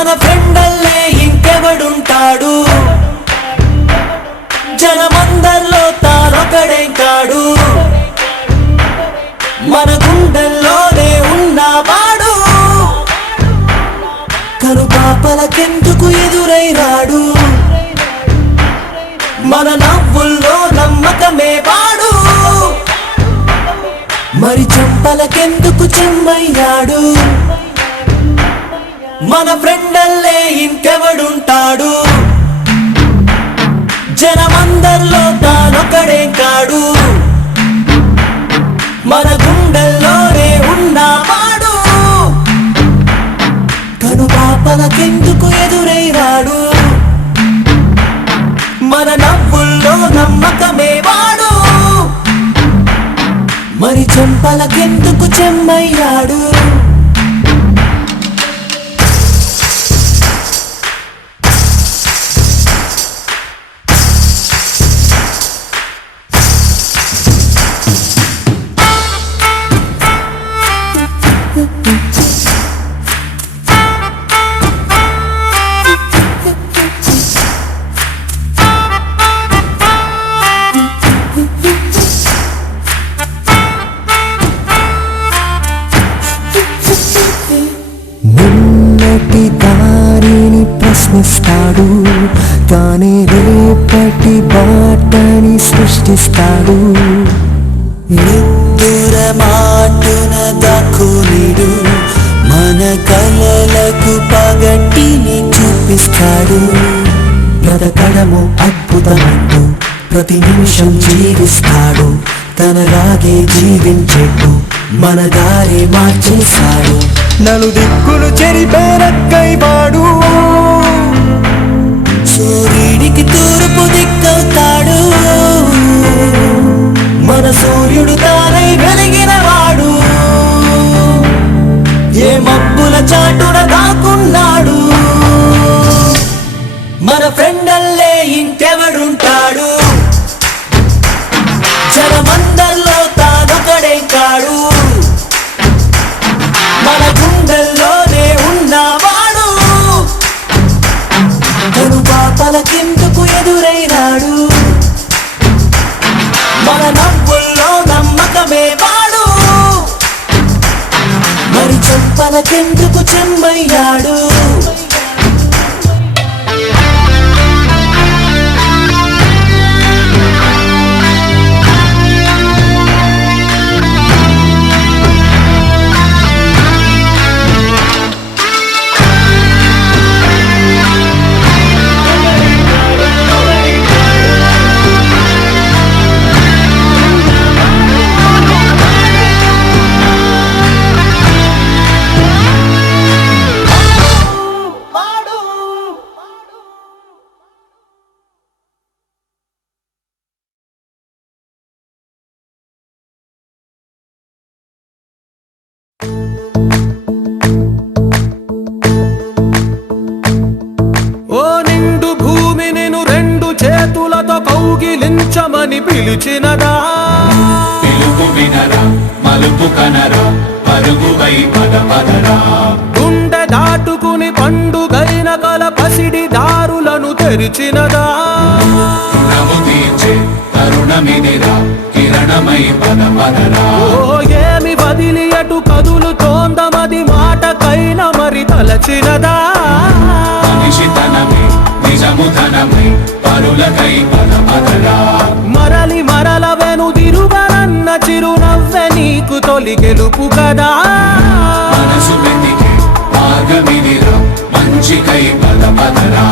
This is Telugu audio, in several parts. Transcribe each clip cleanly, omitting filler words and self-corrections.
మన ఫ్రెండల్లే ఇంకెవడుంటాడు, జనమందరిలో తానొకడే కాడు, మన గుండెల్లోనే ఉన్నవాడు, కనుపాపలకెందుకు ఎదురై రాడు, మన నవ్వుల్లో నమ్మకమే వాడు, మరి చెంపలకెందుకు చెమ్మయ్యాడు, మన ఫ్రెండల్లే ఇంకెవడుంటాడు, జనమందరిలో తానొకడే కాడు, మన గుండెల్లోనే ఉన్నవాడు, కనుపాపలకెందుకు ఎదురై రాడు, మన నవ్వుల్లో నమ్మకమే వాడు, మరి చెంపలకెందుకు చెమ్మయ్యాడు. నిన్నటి దారిని ప్రశ్నిస్తాడు, కానీ రేపటి బాటని సృష్టిస్తాడు. నిద్దుర మాటున దక్కునిడు, మన కలలకు పగటిని చూపిస్తాడు. బ్రతకడము అద్భుతమంటూ ప్రతి నిమిషం జీవిస్తాడు, తనలాగే జీవించేట్టు మన దారి మార్చేశాడు. నలుదిక్కులు చెరిపేరక్కైవాడు, సూర్యుడికి తూర్పు దిక్కవుతాడు, మన సూర్యుడు తానై వెలిగినవాడు, ఏ మబ్బుల చాటున దాక్కున్నాడు, మన ఫ్రెండల్లే ఇంకెవడుంటాడు, జనమందరిలో తానొకడే కాడు, మన గుండెల్లోనే ఉన్నవాడు, కనుపాపలకెందుకు ఎదురై రాడు, మన నవ్వుల్లో నమ్మకమే వాడు, మరి చెంపలకెందుకు చెమ్మయ్యాడు. ఓ నిండు భూమి నిన్ను రెండు చేతులతో కౌగిలించమని పిలిచినదా, పిలుపు వినరా మలుపు కనరా పరుగువై పదపదరా, గుండె దాటుకుని పండుగైన కల పసిడి దారులను తెరిచినదా, రుణము తీర్చే తరుణమిదిరా కిరణమై పదపదరా, ఓ ఏమి వదిలి అటు కదులుతోందమది మాటకైన మరి తలచినదా, మనిషితనమే నిజముతనమై పరులకై పదపదరా, మరలి మరల వెనుదిరుగనన్న చిరునవ్వె నీకు తొలి గెలుపు కదా, మనసు వెతికే మార్గమిదిరా మంచికై పదపదరా,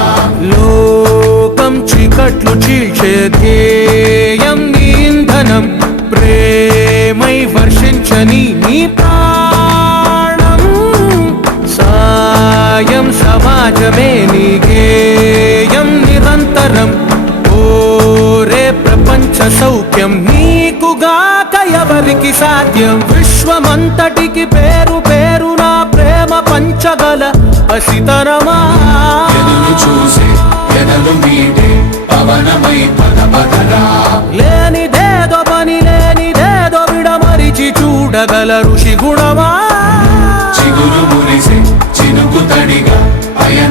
లోకం చీకట్లు చీల్చే ధ్యేయం నీ ఇంధనం, ప్రేమై వర్షించని నీ ప్రాణం, సాయం సమాజమే నీ గేయం నిరంతరం, ఓరే ప్రపంచ సౌఖ్యం నీకుగాక ఎవరికి సాధ్యం, విశ్వమంతటికి పేరు పేరు నా ప్రేమ పంచగల పసితరమా, ఎదురు చూసే ఎదలు మీటే పవనమై పదపదరా, లేనిదేదో పని లేనిదేదో విడమరిచి చూడగల ఋషి గుణమా, చిగురు మురిసే చినుకు తడిగా పయన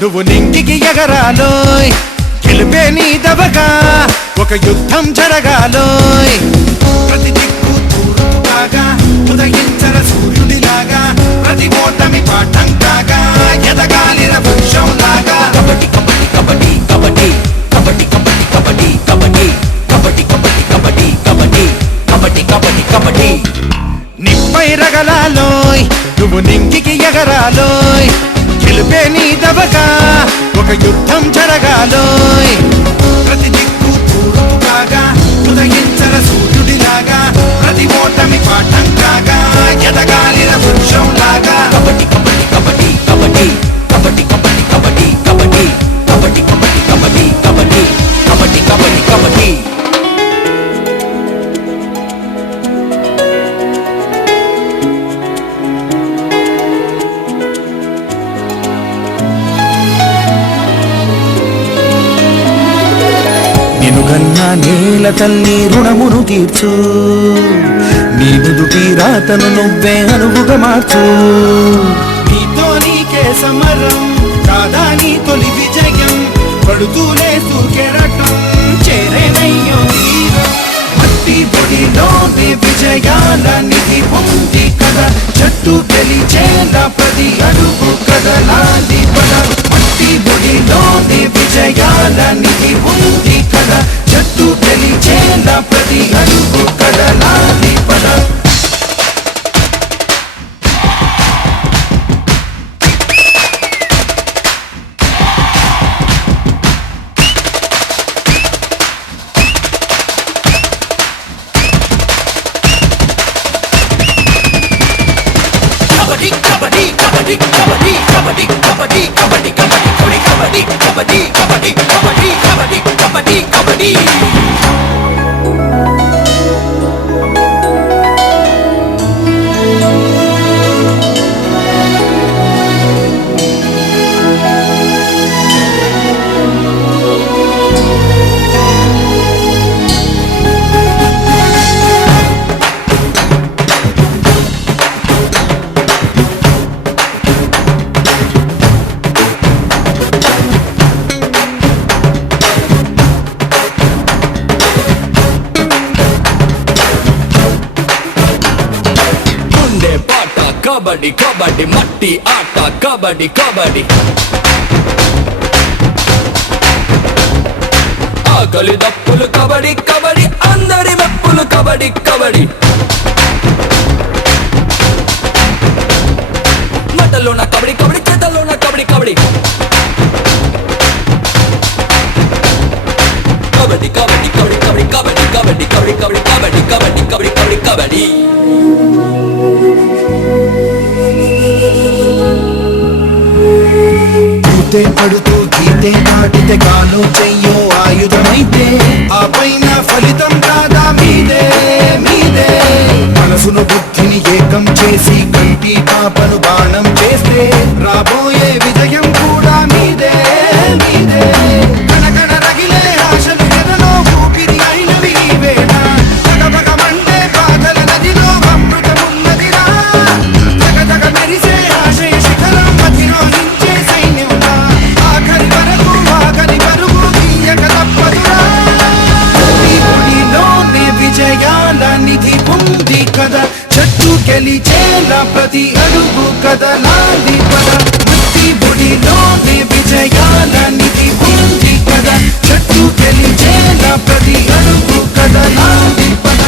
నువ్వు నింగికి ఎగరాలోయ్ గెలిపే నీ దబగా ఒక యుద్ధం జరగాలోయ్ ప్రతి దిక్కు తూర్పుగా ఉదయించర సూర్యుడిలాగా ప్రతి ఓటమి పాఠం కాగా ఎదగాలిన వృక్షంలాగా కబడ్డీ కబడ్డీ కబడ్డీ కబడ్డీ కబడ్డీ కబడ్డీ కబడ్డీ కబడ్డీ కబడ్డీ కబడ్డీ కబడ్డీ కబడ్డీ కబడ్డీ కబడ్డీ నిప్పై రగలాలోయ్ నువ్వు నింగికి ఎగరాలోయ్ గెలిపే నీ దబగా ఒక యుద్ధం జరగాలోయ్ ప్రతి దిక్కు తూర్పుగా ఉదయించర సూర్యుడిలాగా ప్రతి ఓటమి పాఠం కాగా ఎదగాలిన వృక్షంలాగా కబడ్డీ కబడ్డీ కబడ్డీ కబడ్డీ కబడ్డీ కబడ్డీ కబడ్డీ కబడ్డీ కబడ్డీ కబడ్డీ కబడ్డీ కబడ్డీ కబడ్డీ కబడ్డీ నినుగన్నా నేల తల్లి రుణమును తీర్చు నీ నుదుటి రాతను నువ్వే అనువుగా మార్చు నీతో నీకే సమరం కాదా నీ తొలి విజయం పడుతూనే సూకెరటం చేరేనయ్యో తీరం మట్టి పొడిలోనే విజయాల నిధి పొంది కదా చెట్టు గెలిచేలా ప్రతి అడుగు కదలాలి పద మట్టి పొడిలోనే విజయాల నిధి పొంది కదా చెట్టు గెలిచేలా ప్రతి అడుగు కదలాలి పద కబడ్డీ కబడ్డీ మట్టి ఆట కబడ్డీ కబడ్డీ ఆకలి దప్పులు కబడ్డీ కబడ్డీ అందరి మెప్పులు కబడ్డీ కబడ్డీ మటలోన కబడ్డీ కబడ్డీ చేతలోన కబడ్డీ కబడ్డీ కబడ్డీ కబడ్డీ కబడ్డీ కబడ్డీ కబడ్డీ కబడ్డీ కబడ్డీ కబడ్డీ కబడ్డీ కబడ్డీ కబడ్డీ కబడ్డీ పూతే పడుతూ గీతే దాటితే కాలో చెయ్యో ఆయుధమైతే ఆ పైన ఫలితం కాదా మీదే మీదే మనసును బుద్ధిని ఏకం చేసి కంటి పాపను బాణం చేస్తే రాబోయే విజయం కూడా మీదే మీదే కనకన రగిలే ఆశలు ఎదలో ఊపిరి అయినవి వేళ జగబగ మండే బాధల నదిలో అమృతమున్నదిరా జగజగ మెరిసే ఆశయ శిఖరం అధిరోహించే సైన్యంలా ఆఖరి వరకు ఆఖరి వరకు తీయక తప్పదురా ఈ గుడిలోనే విజయాల నిధి పొంది కదా చెట్టు గెలిచేలా ప్రతి అడుగు కదలాలి పద మట్టి గుడిలోనే విజయాల నిధి పొంది కదా చెట్టు గెలిచేలా ప్రతి అడుగు కదలాలి పద